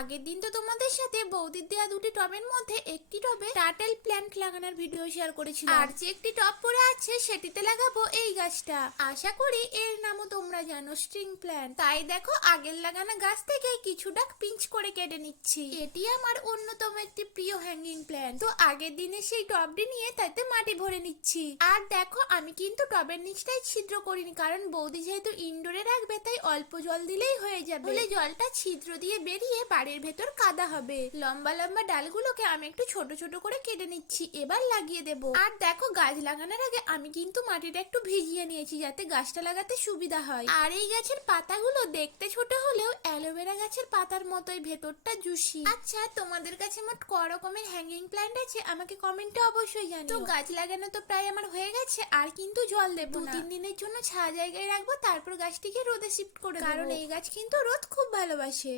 আগের দিন তো তোমাদের সাথে বৌদির দেয়া দুটি টবের মধ্যে একটি টবে টার্টেল প্ল্যান্ট লাগানোর ভিডিও শেয়ার করেছিলাম, আর যে একটি টব পড়ে আছে সেটিতে লাগাবো এই গাছটা। আশা করি এর নামও তোমরা জানো, স্ট্রিং প্ল্যান্ট। তাই দেখো আগের লাগানো গাছ থেকে কিছুটা পিঞ্চ করে কেটে নিচ্ছি। এটি আমার অন্যতম একটি প্রিয় হ্যাঙ্গিং প্ল্যান্ট। তো আগের দিনে সেই টবটি নিয়ে তাতে মাটি ভরে নিচ্ছি। আর দেখো আমি কিন্তু টবের নিচটাই ছিদ্র করিনি, কারণ বৌদি যেহেতু ইনডোরে রাখবে তাই অল্প জল দিলেই হয়ে যাবে, বলে জলটা ছিদ্র দিয়ে বেরিয়ে বাড়ির ভেতর কাদা হবে। লম্বা লম্বা ডালগুলোকে আমি একটু ছোট ছোট করে কেটে নিচ্ছি, এবার লাগিয়ে দেব। আর দেখো গাছ লাগানোর আগে আমি কিন্তু মাটিটা একটু ভিজিয়ে নিয়েছি যাতে গাছটা লাগাতে সুবিধা হয়। আর এই গাছের পাতাগুলো দেখতে ছোট হলেও অ্যালোভেরা গাছের পাতার মতোই ভেতরটা জুসি। আচ্ছা তোমাদের কাছে মোট ক রকমের হ্যাঙ্গিং প্ল্যান্ট আছে আমাকে কমেন্টে অবশ্যই জানিও। তো গাছ লাগানো তো প্রায় আমার হয়ে গেছে, আর কিন্তু জল দেব না। 2-3 দিনের জন্য ছায়া জায়গায় রাখবো, তারপর গাছটিকে রোদে শিফট করে দেব, কারণ এই গাছ কিন্তু রোদ খুব ভালোবাসে।